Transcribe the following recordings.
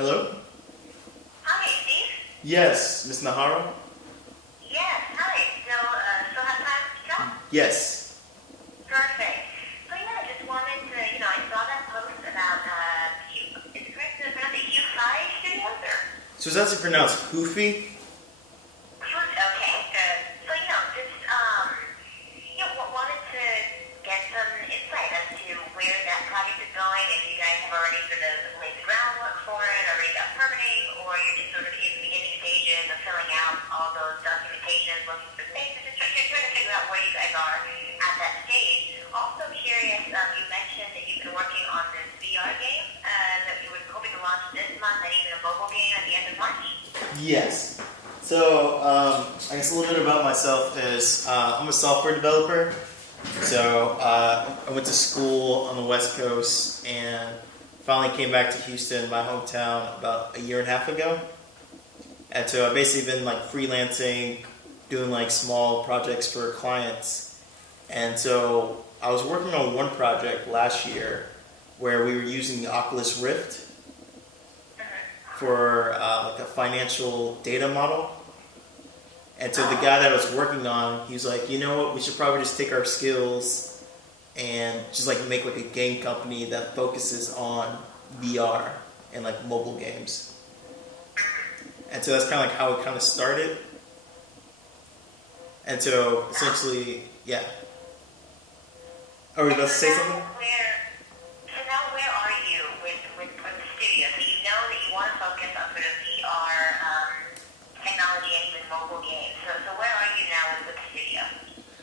Hello? Hi, Steve. Yes, Miss Najarro? Yes, hi. Still have time to chat? Yes. Perfect. So yeah, I just wanted to, I saw that post about, is it correct to pronounce it HouPhi Studios or? So is that to pronounce HouPhi? Okay, good. So, wanted to get some insight as to where that project is going, if you guys have already sort of laid the groundwork for it, already got permitting, or you're just sort of in the beginning stages of filling out all those documentations, looking for spaces, just trying to figure out where you guys are at that stage. Also curious, you mentioned that you've been working on this VR game that you were hoping to launch this month, and even a mobile game at the end of March. Yes. So, I guess a little bit about myself is I'm a software developer. So, I went to school on the West Coast and finally came back to Houston, my hometown, about a year and a half ago. And so I've basically been like freelancing, doing like small projects for clients. And so I was working on one project last year where we were using the Oculus Rift for like a financial data model. And so the guy that I was working on, he was like, you know what, we should probably just take our skills and just like make like a game company that focuses on VR and like mobile games. And so that's kind of like how it kind of started. And so essentially, yeah. Are we about to say something? So now where are you with the studio? So you know that you want to focus on sort of VR technology and even mobile games. So where are you now with the studio?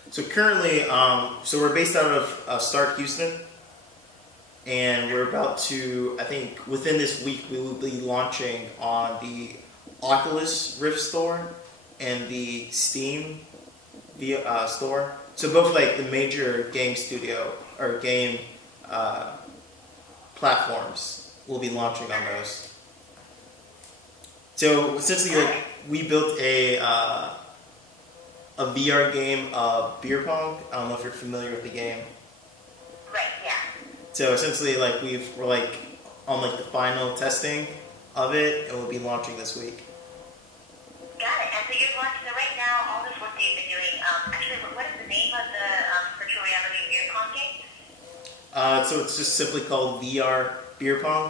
So currently, so we're based out of Stark, Houston. And we're about to, I think within this week, we will be launching on the Oculus Rift store and the Steam store. So both like the major game studio or game platforms will be launching on those. So essentially, like we built a VR game of beer pong. I don't know if you're familiar with the game. Right. Yeah. So essentially, like we're like on like the final testing of it, and we'll be launching this week. Got it. And so you're launching, so right now, all this work that you've been doing, actually, what is the name of the virtual reality beer pong game? So it's just simply called VR Beer Pong.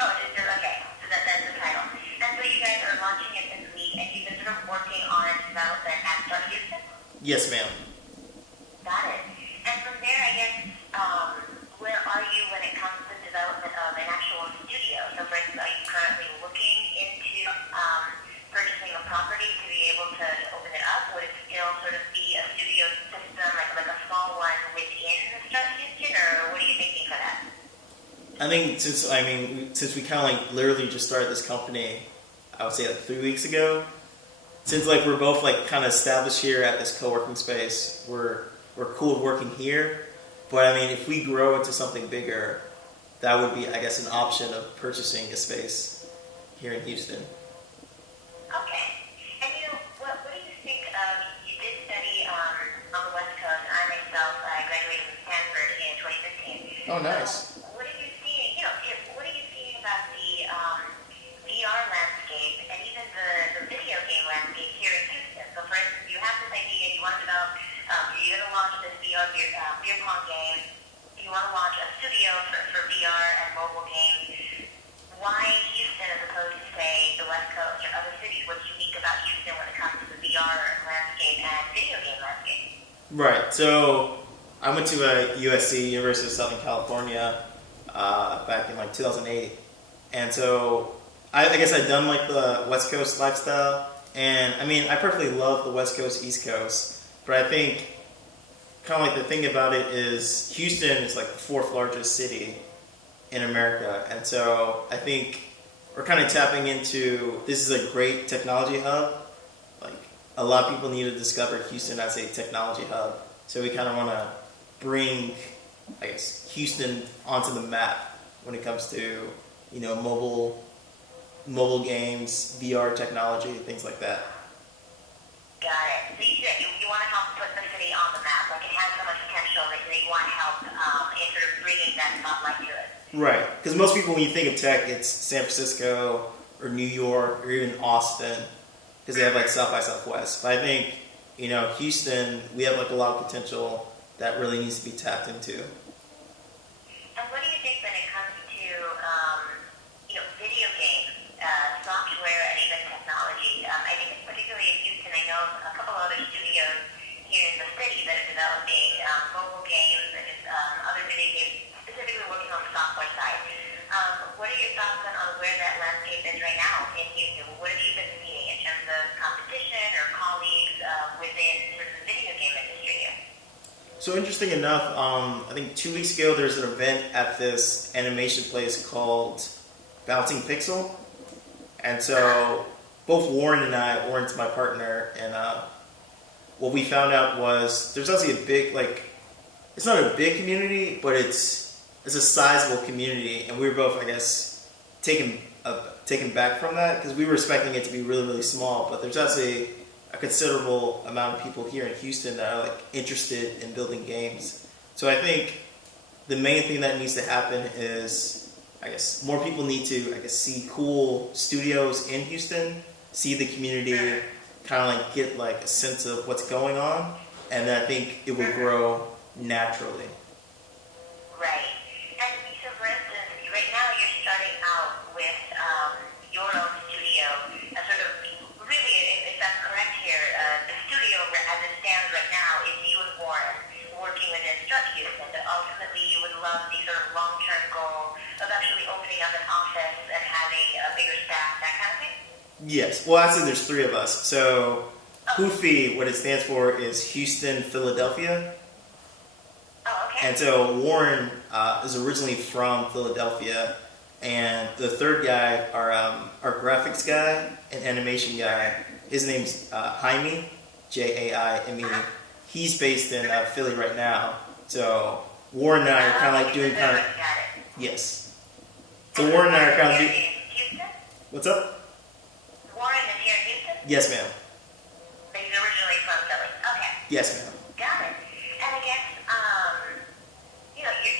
Oh, okay. So that's the title. And so you guys are launching it this week, and you've been sort of working on its development at Start Houston? Yes, ma'am. Got it. And from there, I guess, where are you when it comes to the development of an actual studio? So for instance, are you currently looking into purchasing a property to be able to open it up? Would it still sort of be a studio system, like a small one within the Start Houston, or what are you thinking for that? I think since we kind of like literally just started this company, I would say like 3 weeks ago. Since like we're both like kind of established here at this co-working space, we're cool with working here. But I mean, if we grow into something bigger, that would be, I guess, an option of purchasing a space here in Houston. Okay. And what do you think of, you did study on the West Coast. I myself graduated from Stanford in 2015. Oh, nice. So what are you seeing, what are you seeing about the VR landscape and even the video game landscape here in Houston? So for instance, you have this idea, you want to develop, you're going to launch this VR beer pong game, you want to launch a studio for VR and mobile games. Why Houston as opposed to, say, the West Coast or other cities? What's unique about Houston when it comes to the VR landscape and video game landscape? Right. So I went to USC, University of Southern California, back in like 2008, and so I guess I'd done like the West Coast lifestyle, and I mean I perfectly love the West Coast, East Coast, but I think kind of like the thing about it is Houston is like the fourth largest city in America, and so I think we're kind of tapping into, this is a great technology hub. Like a lot of people need to discover Houston as a technology hub, so we kind of want to bring, I guess, Houston onto the map when it comes to mobile games, VR technology, things like that. Got it. So you want to help put the city on the map. Like it has so much potential that you want to help in sort of bringing that spotlight to it. Right. Because most people, when you think of tech, it's San Francisco or New York or even Austin, because they have like South by Southwest. But I think, Houston, we have like a lot of potential that really needs to be tapped into. And what do you think when it comes to, video games, software, and even technology? I think particularly in Houston, I know a couple of other studios here in the city that are developing mobile games and just other video games, specifically working on the software side. What are your thoughts on where that landscape is right now in Houston? What have you been seeing in terms of competition or colleagues within sort of the video game industry here? So interesting enough, I think 2 weeks ago there's an event at this animation place called Bouncing Pixel. And so both Warren's my partner, and what we found out was there's actually a big, it's not a big community, but it's a sizable community, and we were both, I guess, taken back from that, because we were expecting it to be really, really small, but there's actually a considerable amount of people here in Houston that are interested in building games. So I think the main thing that needs to happen is, I guess, more people need to, see cool studios in Houston, see the community, kind of get a sense of what's going on, and then I think it will grow naturally. Right. And so, for instance, right now you're starting out with your own studio, and sort of really, if that's correct here, the studio as it stands right now is you and Warren working within Struck Houston, but ultimately you would love the sort of long-term goal of actually opening up an office and having a bigger staff, that kind of thing? Yes. Well, actually, there's three of us. So, HouPhi, what it stands for is Houston, Philadelphia. Oh, okay. And so Warren is originally from Philadelphia, and the third guy, our graphics guy and animation guy, his name's Jaime, Jaime. He's based in Philly right now. So Warren and I are kind of doing kind of. Yes. So Warren and I are kind of doing. Houston? What's up? Warren is here in Houston? Yes, ma'am. But he's originally from Philly. Okay. Yes, ma'am. Got it. And I guess,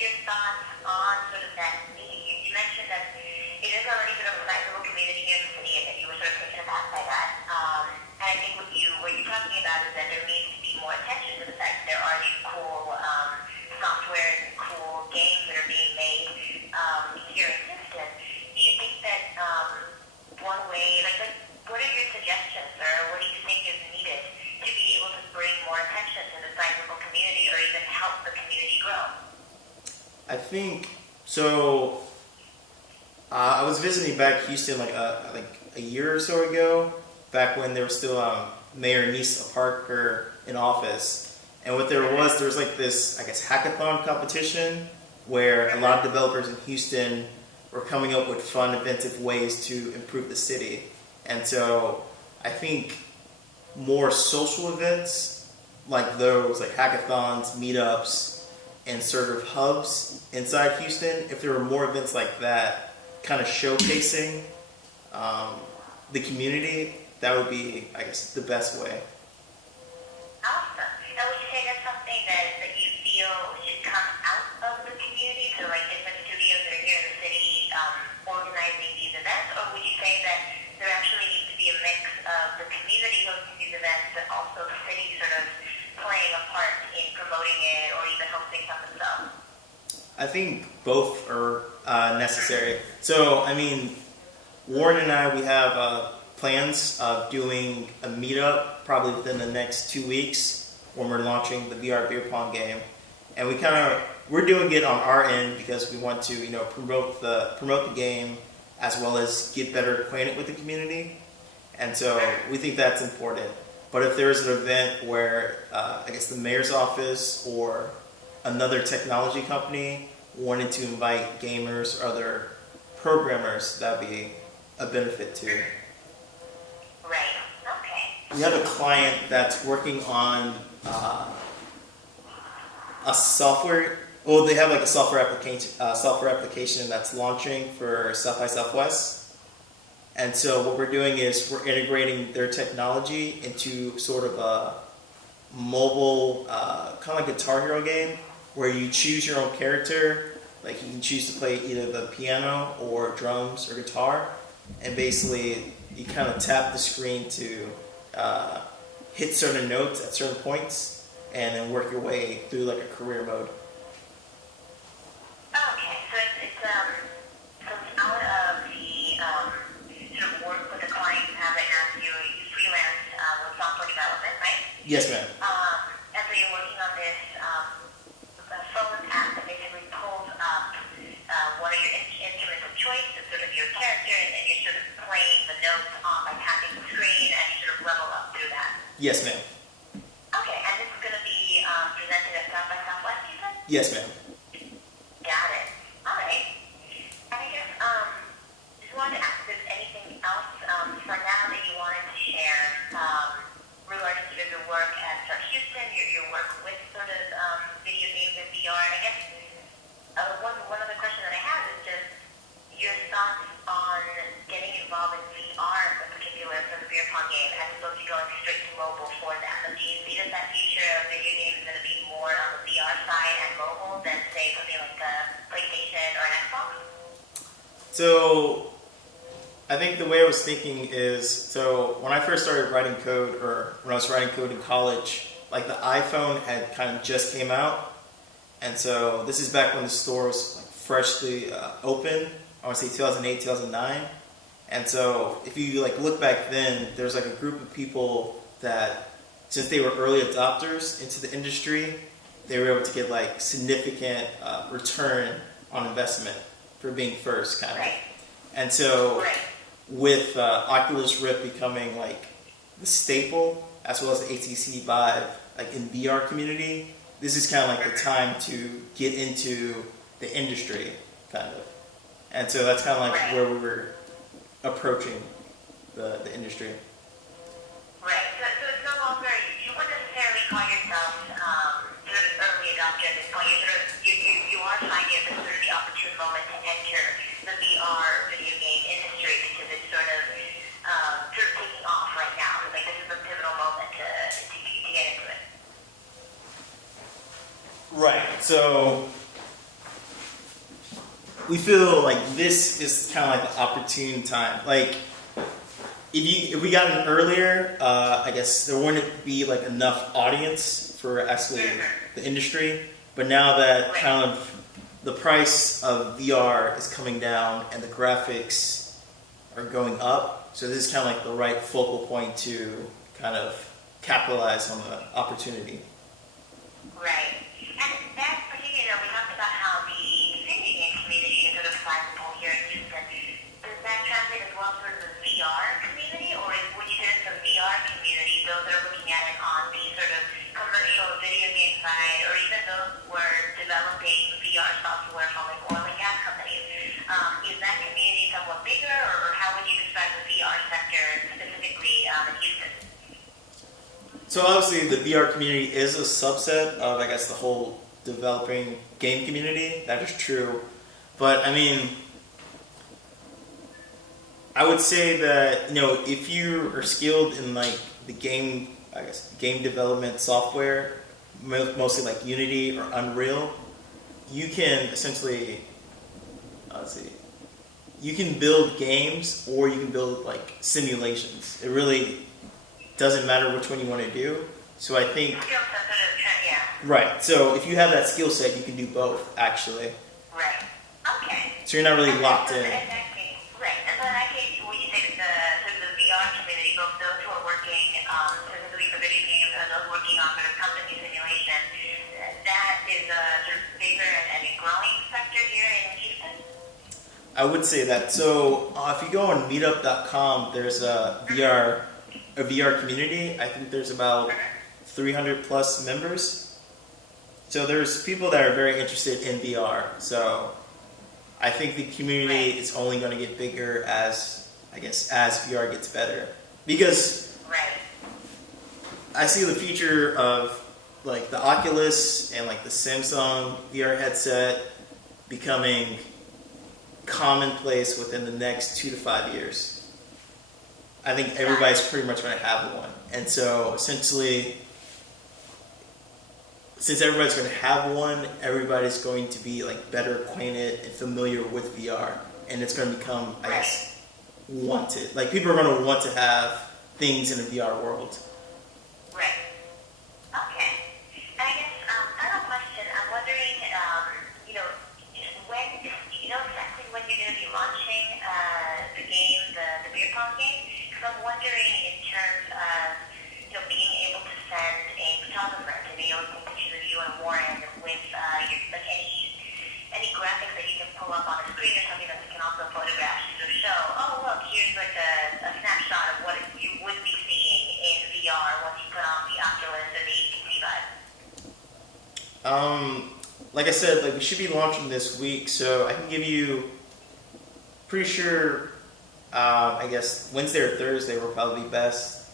your thoughts on sort of that need. You mentioned that it is already sort of a sizable community here in the city, and that you were sort of taken aback by that. And I think what you're talking about is that there needs to be more attention to the fact that there are these cool software and cool games that are being made here in Houston. Do you think that one way, what are your suggestions, or what do you think is needed to be able to bring more attention to the sizable community, or even help the community grow? I think so. I was visiting back Houston like a year or so ago, back when there was still Mayor Nisa Parker in office, and what there was this, I guess, hackathon competition where a lot of developers in Houston were coming up with fun, inventive ways to improve the city. And so I think more social events like those, like hackathons, meetups, and sort of hubs inside Houston, if there were more events like that, kind of showcasing the community, that would be, I guess, the best way. Awesome. Now, would you say that's something that you feel should come out of the community? So, different studios that are here in the city organizing these events? Or would you say that there actually needs to be a mix of the community hosting these events, but also the city sort of playing a part in promoting it or even hosting some themselves? I think both are necessary. So, Warren and I, we have plans of doing a meetup probably within the next 2 weeks when we're launching the VR beer pong game, and we're doing it on our end because we want to promote the game as well as get better acquainted with the community, and so we think that's important. But if there's an event where I guess the mayor's office or another technology company wanted to invite gamers or other programmers, that'd be a benefit too. Right. Okay. We have a client that's working on a software. Well, they have a software application that's launching for South by Southwest. And so what we're doing is we're integrating their technology into sort of a mobile, kind of like Guitar Hero game, where you choose your own character Like you can choose to play either the piano or drums or guitar, and basically you kind of tap the screen to hit certain notes at certain points, and then work your way through like a career mode. Okay, so it's out of the sort of work with the client you have right now. So you freelance with software development, right? Yes, ma'am. And so you're working on this phone app that basically pulls up one of your instruments of choice, so sort of your character, and then you're sort of playing the notes by tapping the screen, and you sort of level up through that. Yes, ma'am. Okay, and this is going to be presented at South by Southwest, you said? Yes, ma'am. Got it. All right. And I guess just wanted to ask if there's anything else for now that you wanted to share regarding sort of your work at Houston, your work with sort of video games and VR. And I guess one other question that I have is just your thoughts on getting involved in VR in particular for the beer pong game as opposed to going straight to mobile for that. So do you see that future of video games is going to be more on the VR side and mobile than say something like a PlayStation or an Xbox? So I think the way I was thinking is, so when I first started writing code, or when I was writing code in college, like the iPhone had kind of just came out, and so this is back when the store was like freshly open. I want to say 2008, 2009, and so if you like look back then, there's like a group of people that, since they were early adopters into the industry, they were able to get like significant return on investment for being first, kind of. Right. And so Right. with Oculus Rift becoming like the staple, as well as the HTC Vive, like in VR community, this is kind of like the time to get into the industry, kind of. And so that's kind of like Right. where we were approaching the industry. Right. So it's no longer, you wouldn't necessarily call yourself sort of early adopter at this point. You're sort of, you are finding this sort of the opportune moment to enter the VR video game industry because it's sort of taking off right now. So like this is a pivotal moment to get into it. Right. So we feel like this is kind of like the opportune time. Like if we got in earlier, I guess there wouldn't be like enough audience for actually the industry. But now that kind of the price of VR is coming down and the graphics are going up, so this is kind of like the right focal point to kind of capitalize on the opportunity. Right. And that particular, we talked about how the video game community is sort of sizable here in Houston. Does that translate as well to the VR community, or would you say it's the VR community, those that are looking at it on the sort of commercial video game side, or even those who are developing VR software from like oil and gas companies? Is that community somewhat bigger, or how would you describe the VR sector specifically in Houston? So obviously the VR community is a subset of, I guess, the whole developing game community. That is true. But I mean, I would say that, if you are skilled in like the game, I guess, game development software, mostly like Unity or Unreal, you can essentially, you can build games or you can build like simulations. It really doesn't matter which one you want to do. So I think, right. So if you have that skill set, you can do both, actually. Right. Okay. So you're not really locked in. Exactly. Right. And so in that case, would you say that the VR community, both those who are working specifically for video games and those working on sort of company simulation, that is a sort of bigger and a growing sector here in Houston? I would say that. So if you go on meetup.com, there's a VR community. I think there's about 300 plus members. So there's people that are very interested in VR. So I think the community is only going to get bigger as VR gets better. Because I see the future of like the Oculus and like the Samsung VR headset becoming commonplace within the next 2 to 5 years. I think everybody's pretty much going to have one. And so essentially, since everybody's going to have one, everybody's going to be like better acquainted and familiar with VR, and it's going to become, I guess, wanted. Like people are going to want to have things in a VR world. Right. Okay. And I guess final question. I'm wondering, you know, when exactly when you're going to be launching the game, the beer pong game. Because I'm wondering in terms of being able to send a photographer to be able to take pictures of you and Warren with your like any graphics that you can pull up on the screen or something that you can also photograph to show. Oh look, here's like a snapshot of what you would be seeing in VR once you put on the Oculus or the HTC Vive. Like I said, like we should be launching this week, so I can give you. Pretty sure, I guess Wednesday or Thursday will probably be best.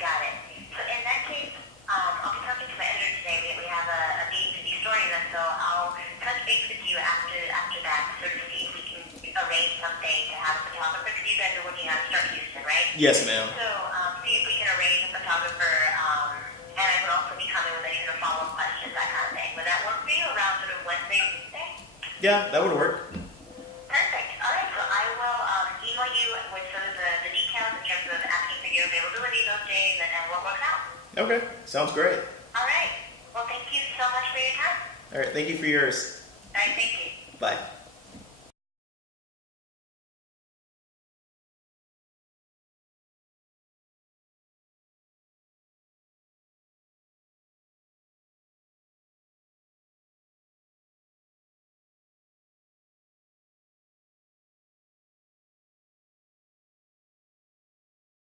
Got it. So in that case, I'll be talking to my editor today. We have a meeting to be storing them, so I'll touch base with you after that to sort of see if we can arrange something to have a photographer, because you guys are working on Start Houston, right? Yes, ma'am. So see if we can arrange a photographer, and I would also be coming with any sort of follow-up questions, that kind of thing. Would that work for you around sort of Wednesday, Tuesday? Yeah, that would work. Perfect. All right, so I will email you with sort of the details in terms of asking for your availability those days and what works out. Okay, sounds great. All right. Well, thank you so much for your time. All right, thank you for yours. All right, thank you. Bye.